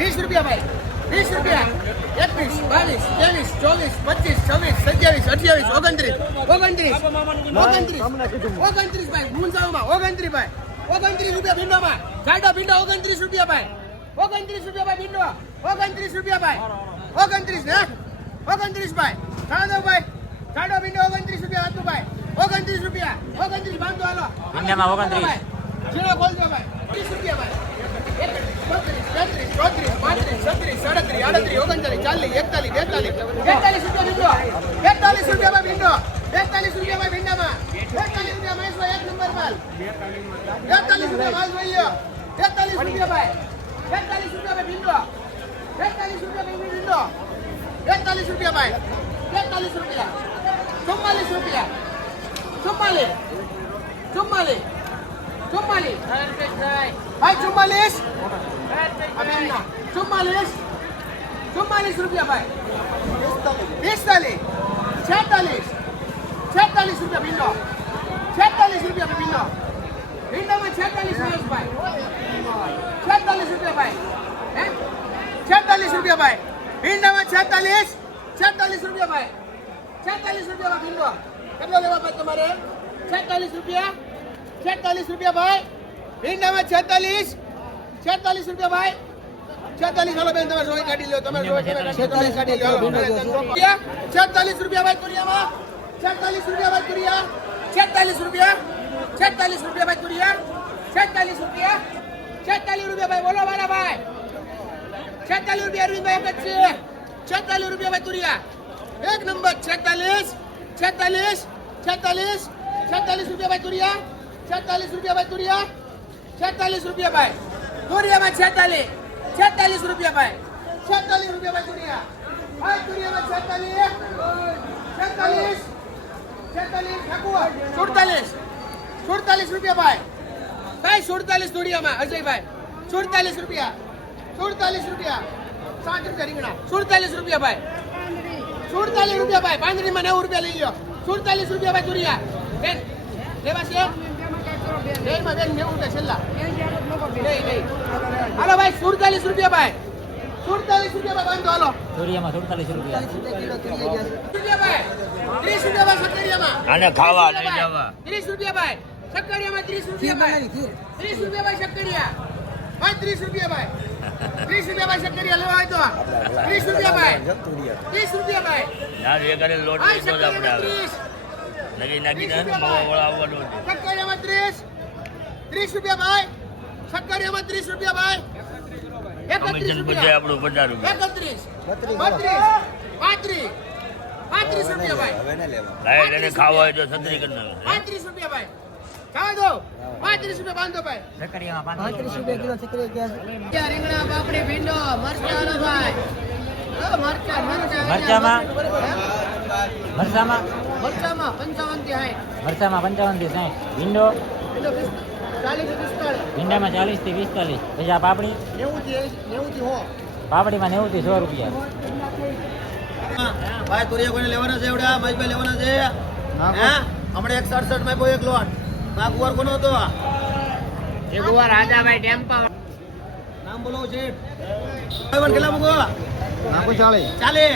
20 રૂપિયા ભાઈ 20 રૂપિયા 21 22 23 24 25 26 27 28 29 ભાઈ મુંજાવમાં 29 ભાઈ 29 રૂપિયા ભીંડોમાં જાડા ભીંડો 29 રૂપિયા ભાઈ 29 રૂપિયા ભાઈ ભીંડો 29 રૂપિયા ભાઈ 29 ને 29 ભાઈ જાડો ભાઈ જાડો ભીંડો 29 રૂપિયા હતું ભાઈ 29 રૂપિયા 29 બાંધો હાલો ભીંડામાં 29 જીરો ખોલજો ભાઈ 30 રૂપિયા ભાઈ 32 33 34 35 36 37 38 39 40 41 42 42 રૂપિયા ભીંડો 42 રૂપિયા ભાઈ ભીંડામાં 42 રૂપિયા મહેશભાઈ એક નંબર માલ 42 રૂપિયા માલ જોઈએ 43 રૂપિયા ભાઈ 43 રૂપિયા ભાઈ ભીંડો 43 રૂપિયા ભાઈ ભીંડો 43 રૂપિયા ભાઈ 43 રૂપિયા 44 રૂપિયા 44 ભાઈ 44 રૂપિયા ભાઈ 45 46 રૂપિયા ભીંડો 46 રૂપિયા ભીંડો ભીંડામાં 46 ભાઈ 46 રૂપિયા ભાઈ 46 રૂપિયા ભાઈ ભીંડામાં 46 રૂપિયા ભાઈ 46 રૂપિયા ભીંડો કેટલો લેવા ભાઈ તમારે 46 રૂપિયા 46 રૂપિયા ભાઈ ભીંડામાં 46 રૂપિયા ભાઈ 46 હાલો બેન તમે સોય કાઢી લ્યો તમે સોય 46 કાઢી લ્યો 46 રૂપિયા ભાઈ તુરિયામાં 46 રૂપિયા ભાઈ તુરિયા 46 રૂપિયા ભાઈ તુરિયા 46 રૂપિયા ભાઈ બોલો વાલા ભાઈ 46 રૂપિયા અરવિંદભાઈ એક જ છે 46 રૂપિયા ભાઈ તુરિયા એક નંબર 46 રૂપિયા ભાઈ તુરિયા 46 રૂપિયા ભાઈ તુરિયા 46 રૂપિયા ભાઈ તુરિયામાં 46 રૂપિયા ભાઈ 46 રૂપિયા ભાઈ તુરિયા ભાઈ તુરિયામાં 47 રૂપિયા ભાઈ 47 તુરિયામાં અજયભાઈ 47 રૂપિયા 60 રૂપિયા રીંગણા 47 રૂપિયા ભાઈ 47 રૂપિયા ભાઈ પાંદડીમાં 90 રૂપિયા લઈ લો 47 રૂપિયા ભાઈ તુરિયા બેન લેવા છે બેનમાં બેન 90 રૂપિયા છેલ્લા નહીં હાલો ભાઈ 47 રૂપિયા ભાઈ 47 રૂપિયા ભાઈ બાંધો હાલો તુરિયામાં 47 રૂપિયા રૂપિયા ભાઈ 30 રૂપિયા ભાઈ સક્કરિયામાં આને ખાવા લઈ જવા 30 રૂપિયા ભાઈ સક્કરિયામાં 30 રૂપિયા ભાઈ 30 રૂપિયા ભાઈ સક્કરિયા ભાઈ 30 રૂપિયા ભાઈ 30 રૂપિયા ભાઈ સક્કરિયા લેવા હોય તો 30 રૂપિયા ભાઈ 30 રૂપિયા ભાઈ યાર એ કરે લોટ લઈ તો આપણે નાખીને મોળા આવવાનું સક્કરિયામાં 30 રૂપિયા ભાઈ સક્કરિયામાં 30 રૂપિયા ભાઈ 31 રૂપિયા આપણું 50 રૂપિયા 35 રૂપિયા ભાઈ લાય એને ખાવા હોય તો છત્રી કરી નાખો 35 રૂપિયા ભાઈ ખાવા દો 35 રૂપિયા બાંધો ભાઈ સક્કરિયામાં 35 રૂપિયા કિલો સક્કરિયા ગયા છે. રીંગણા પાપડી ભીંડો મરચાં આલો ભાઈ મરચામાં 55 થી 60 મરચામાં 55 થી 60 ભીંડો 40 થી 45 ભીંડામાં 40 થી 45 પછી આ પાપડી 90 થી 100 પાપડીમાં 90 થી 100 રૂપિયા ભાઈ તુરિયા કોઈને લેવાના છે એવડા મહેશભાઈ લેવાના છે હે હમણાં 167 માં કોઈ એક લોટ આ ગુવાર કોનો હતો એ ગુવાર રાજાભાઈ ટેમ્પા નામ બોલો છે ભાઈ કેટલા મૂકો નાખો 40 ચાલે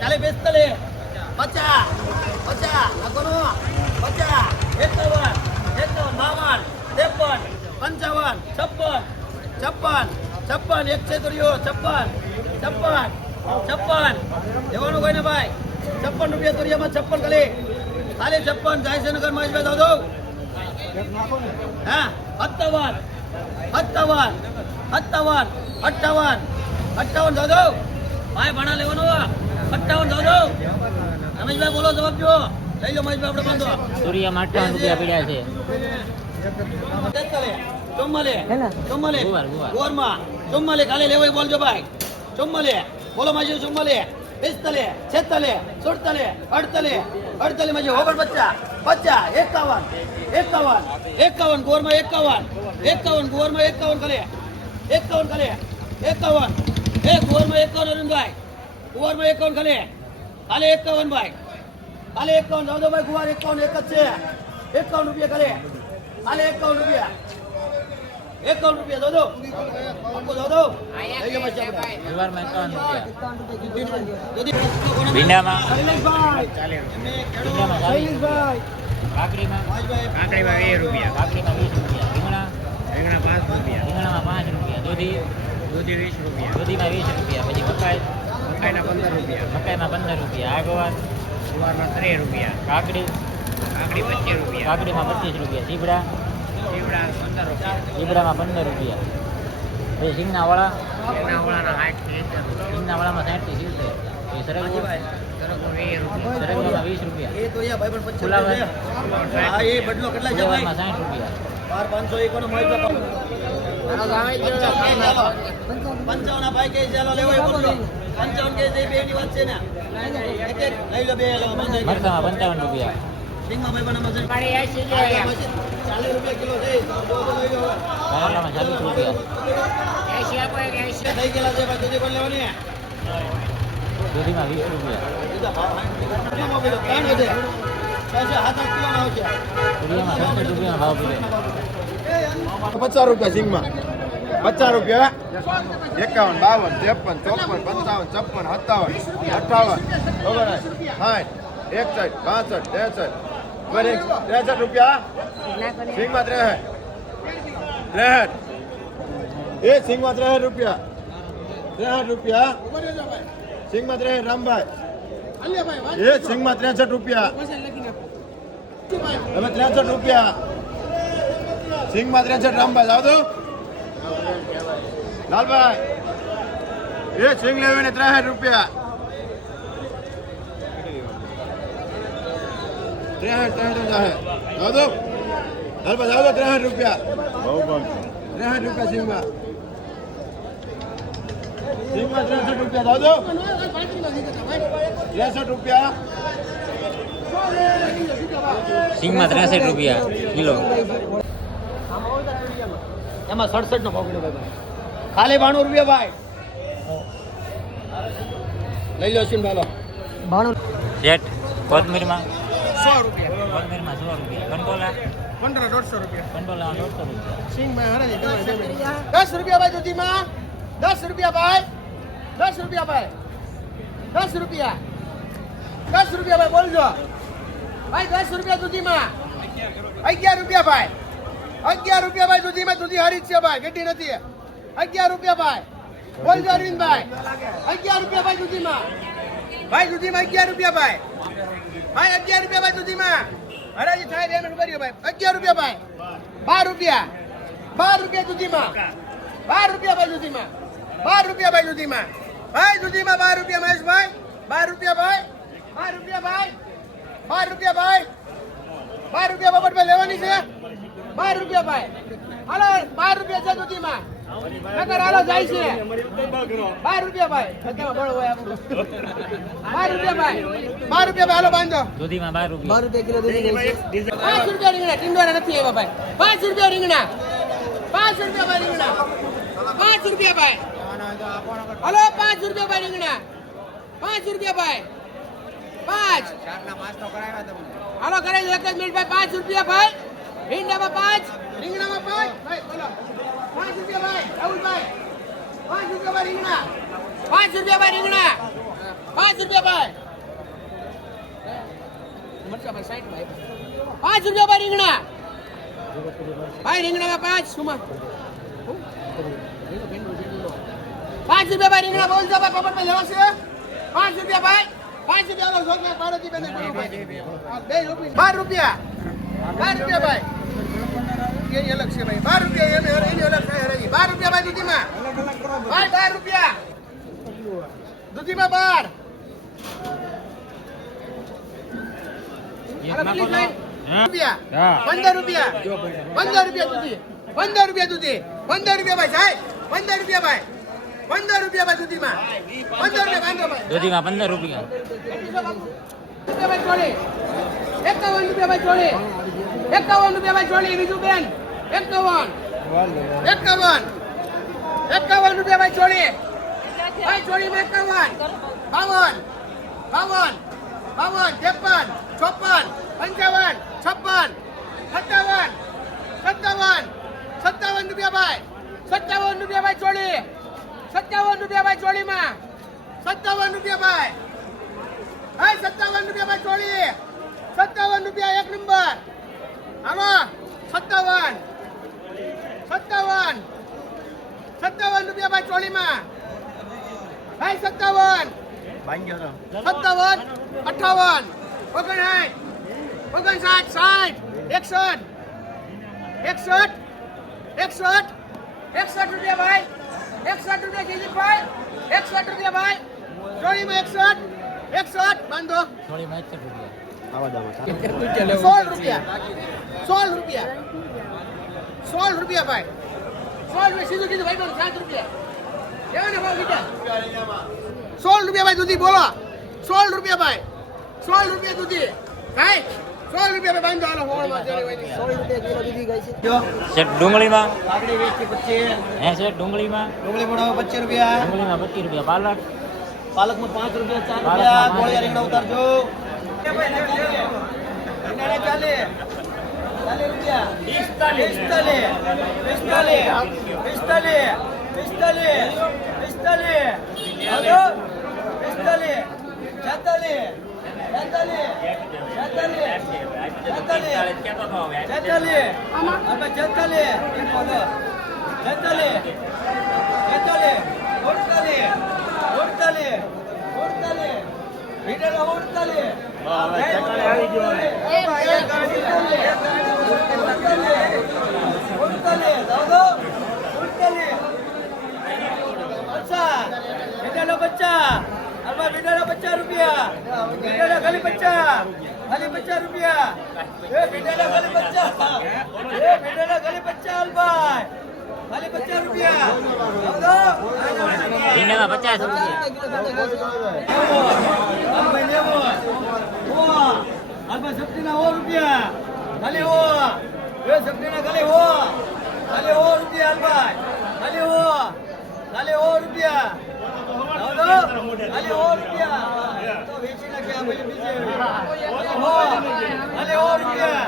45 50 આ કોનો 50 51 52 53 56 એક છે તુરિયો 56 લેવાનું કોઈને ભાઈ 56 રૂપિયા તુરિયામાં 56 ખાલી 56 જાયસનગર મહેશભાઈ દાદો હા 57 દાદો ભાઈ ભણા લેવાનું 58 દાદો રમેશભાઈ બોલો જવાબ જો લઈ લો મહેશભાઈ આપણે બાંધો તુરિયામાં 58 રૂપિયા પડ્યા છે ચોમ્મલે ગોરમાં ચોમ્મલે ખાલી લેવાય બોલજો ભાઈ ચોમ્મલે બોલો માજી ચોમ્મલે 45 46 47 48 માં ઓગણ 50 51 ગોરમાં 51 ગોરમાં 51 ખાલી 51 એક ગોરમાં 51 અરુણભાઈ ગોરમાં 51 ખાલી 51 ભાઈ ખાલી 51 જાવ ભાઈ ગુવાર 51 એક જ છે 51 રૂપિયા ખાલી 51 રૂપિયા 51 રૂપિયા દો આપો દો લઈ લો પછી આપણે જુવારમાં 51 રૂપિયા 51 રૂપિયા ભીંડામાં શૈલેષભાઈ 40 કાકડીમાં કાકડીમાં 20 રૂપિયા, કાકડીમાં 20 રૂપિયા રીંગણા રીંગણા 5 રૂપિયા, રીંગણામાં 5 રૂપિયા દૂધી દૂધી 20 રૂપિયા, દૂધીમાં 20 રૂપિયા પછી મકાઈ મકાઈના 15 રૂપિયા, મકાઈમાં 15 રૂપિયા આગવાર ગુવારમાં 30 રૂપિયા, કાકડી કાકડી 25 રૂપિયા, કાકડીમાં 25 રૂપિયા ચીબડા ચીવડા 15 રૂપિયા, ચીબડામાં 15 રૂપિયા પછી સિંગનાવાળા એના ઓળાના 60 થી 70 રૂપિયા, સિંગનાવાળામાં 60 થી 70 પછી સરગવો સરગવો 20 રૂપિયા, સરગવામાં 20 રૂપિયા એ તો યા ભાઈ પણ 25 ફુલાવર રૂપિયા હા એ બદલો કેટલા છે ભાઈ ફુલાવરમાં 60 રૂપિયા 500 કોનો મળી તો 55 ભાઈ કે ચાલો લેવો એ બોલો 55 કે જે બે ની વાત છે ને એક એક લઈ લો બે લો મરચામાં 55 રૂપિયા સિંગમાં ભાઈ બનામાં છે 40 રૂપિયા કિલો છે તો લઈ લો કારેલામાં 40 રૂપિયા થઈ ગયેલા છે ભાઈ દૂધી પણ લેવાની દૂધીમાં 20 રૂપિયા ત્રણ વધે 7-8 કિલો ના આવશે તુરિયામાં 70 રૂપિયાનો ભાવ પીડે 50 રૂપિયા સિંગમાં 50 રૂપિયા 51 52 53 54 55 57 58 59 રૂપિયા સિંગમાં 63 એ સિંગમાં 63 રૂપિયા 63 રૂપિયા સિંગમાં 63 રામભાઈ એ સિંગમાં 63 રૂપિયા હવે 63 રૂપિયા સિંગમાં 63 રામભાઈ લાવ દો લાલભાઈ એ સિંગ લેવીને 63 રૂપિયા 63 લાવ દો લાલભાઈ લાવ દો 63 રૂપિયા 63 રૂપિયા સિંગમાં 63 રૂપિયા લાવ દો 63 રૂપિયા સિંગમાં 63 રૂપિયા કિલો એમાં 67 નો ભાવ પડ્યો ભાઈ ખાલી 92 રૂપિયા ભાઈ લઈ લો અશ્વિન ભાઈ જેટ કોથમીરમાં 100 રૂપિયા કોથમીરમાં 100 રૂપિયા કંટોલા 1500 રૂપિયા કંટોલામાં 150 રૂપિયા સિંગમાં હરાજી 10 રૂપિયા ભાઈ દૂધીમાં 10 રૂપિયા ભાઈ 10 રૂપિયા ભાઈ 10 રૂપિયા 10 રૂપિયા ભાઈ બોલજો ભાઈ 10 રૂપિયા દૂધીમાં 11 રૂપિયા ભાઈ 11 રૂપિયા ભાઈ દૂધીમાં દૂધી હારી જ છે ભાઈ ગેટી નથી 11 રૂપિયા ભાઈ બોલજો અરવિંદભાઈ 11 રૂપિયા ભાઈ દૂધીમાં ભાઈ દૂધીમાં 11 રૂપિયા ભાઈ ભાઈ 11 રૂપિયા ભાઈ દૂધીમાં હરાજી થાય પેમેન્ટ કર્યો ભાઈ 11 રૂપિયા ભાઈ 12 રૂપિયા 12 રૂપિયા દૂધીમાં 12 રૂપિયા ભાઈ દૂધીમાં 12 રૂપિયા ભાઈ દૂધીમાં ભાઈ દૂધીમાં 12 રૂપિયા મહેશભાઈ 12 રૂપિયા ભાઈ 12 રૂપિયા ભાઈ 12 રૂપિયા ભાઈ 12 રૂપિયા બાબતભાઈ લેવાની છે 12 રૂપિયા ભાઈ હાલો 12 રૂપિયા છે દૂધીમાં નકર હાલો જાય છે 12 રૂપિયા ભાઈ અત્યારમાં બળ હોય આપણું 12 રૂપિયા ભાઈ 12 રૂપિયા ભાઈ હાલો બાંધો દૂધીમાં 12 રૂપિયા 12 રૂપિયા કિલો દૂધી જાય છે 5 રૂપિયા રીંગણા ટિંડોરા નથી આવ્યા ભાઈ 5 રૂપિયા રીંગણા 5 રૂપિયા ભાઈ રીંગણા 5 રૂપિયા ભાઈ હલો 5 રૂપિયા ભાઈ રીંગણા 5 રૂપિયા ભાઈ 5 હાલો કરે એક જ મિનિટ ભાઈ 5 રૂપિયા ભાઈ ભીંડામાં 5 રીંગણામાં 5 ભાઈ બોલો 5 રૂપિયા ભાઈ રાહુલભાઈ 5 રૂપિયા ભાઈ રીંગણા 5 રૂપિયા ભાઈ રીંગણા 5 રૂપિયા ભાઈ મરચા ભાઈ 60 ભાઈ 5 રૂપિયા ભાઈ રીંગણા ભાઈ રીંગણામાં 5 સુમા 5 રૂપિયા ભાઈ રીંગણા બોલજો ભાઈ પોપટભાઈ લેવાશે 5 રૂપિયા ભાઈ 5 રૂપિયા ઓલો છોકરા પાડોતી બેને 2 રૂપિયા 12 રૂપિયા 12 રૂપિયા ભાઈ એની અલગ છે ભાઈ 12 રૂપિયા એની અલગ થાય હરાજી 12 રૂપિયા ભાઈ દૂધીમાં ભાઈ 12 રૂપિયા દૂધીમાં 12 રૂપિયા 15 રૂપિયા 15 રૂપિયા દૂધી 15 રૂપિયા દૂધી 15 રૂપિયા ભાઈ સાહેબ 15 રૂપિયા ભાઈ 15 રૂપિયા ભાઈ દૂધીમાં 15 રૂપિયા બાંધો ભાઈ દૂધીમાં 15 રૂપિયા ભાઈ 51 રૂપિયા ભાઈ ચોળી 51 રૂપિયા ભાઈ ચોળી બીજું બેન 51 રૂપિયા ભાઈ ચોળી ભાઈ ચોળીમાં 51 52 53 54 55 56 57 57 57 57 રૂપિયા ભાઈ 57 રૂપિયા ભાઈ ચોળી 57 રૂપિયા ભાઈ ચોળીમાં 57 રૂપિયા ભાઈ હા 57 રૂપિયા ભાઈ ચોળી 57 રૂપિયા એક નંબર હાલો 57 રૂપિયા ભાઈ ચોળીમાં ભાઈ 57 58 59 60 61 રૂપિયા ભાઈ 61 રૂપિયા જીજીભાઈ 61 રૂપિયા ભાઈ ચોળીમાં 61 બાંધો 16 રૂપિયા 16 રૂપિયા ભાઈ 16 રૂપિયા સીધું કીધું ભાઈ 7 રૂપિયા કેવાને ભાવ કીધા 16 રૂપિયા ભાઈ દૂધી બોલો 16 રૂપિયા ભાઈ 16 રૂપિયા દૂધી ભાઈ 16 રૂપિયા ભાઈ બાંધો હાલો હોળમાં જેની હોય તે. 16 રૂપિયા કિલો દૂધી ગઈ છે શેઠ ડુંગળીમાં આગળ 20 થી 25 હે શેઠ ડુંગળીમાં ડુંગળી મોઢામાં 25 રૂપિયા ડુંગળીમાં 25 રૂપિયા પાલક પાલકમાં 5 રૂપિયા 4 પાલકમાં રૂપિયા ગોળિયા રીંગણા ઉતારજો રીંગણા 40 રૂપિયા 50 રૂપિયા ભીંડાના ખાલી 50 રૂપિયા ભીંડાના ખાલી 50 ભીંડાના ખાલી 50 હાલભાઈ ખાલી 50 રૂપિયા ભીંડામાં 50 રૂપિયા સબ્જીના 100 રૂપિયા ખાલી 100 સબ્જીના ખાલી 100 રૂપિયા હાલભાઈ ખાલી 100 રૂપિયા ખાલી 100 રૂપિયા તો વેચી નાખ્યા ભાઈ બીજે ખાલી 100 રૂપિયા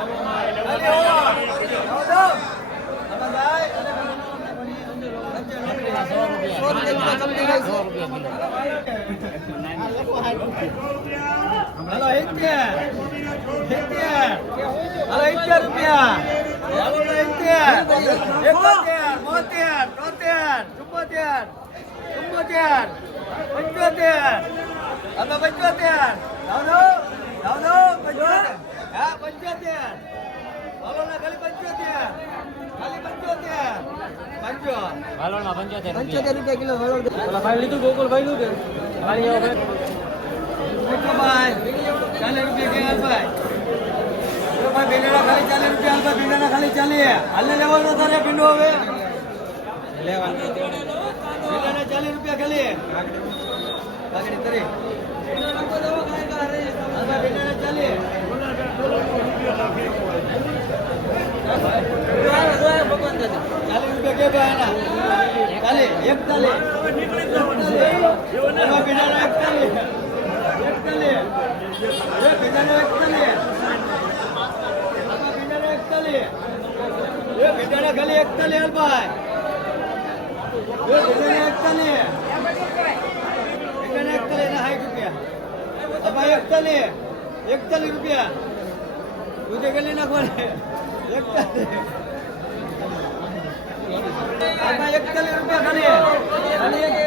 હાલો 70 રૂપિયા હાલો 75 રૂપિયા કિલો હળવદ ભાઈ લીધું ગોકુલભાઈ નું કે ભાઈ 40 રૂપિયા કે ભાઈ ભીંડા ખાલી 40 રૂપિયા ભીંડા ખાલી 40 હાલે લેવાનો તારે ભીંડો હવે લેવાનું ભીંડા 40 રૂપિયા ખાલી આગળ તરી એકતાલીસ રૂપિયા દૂધે ગલી નાખવાને 41 રૂપિયા ખાલી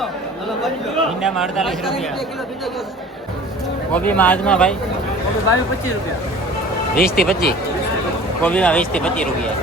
ભીંડામાં 48 રૂપિયા કોબીમાં આજમાં ભાઈ 25 રૂપિયા 20 થી 25 કોબીમાં 20 થી 25 રૂપિયા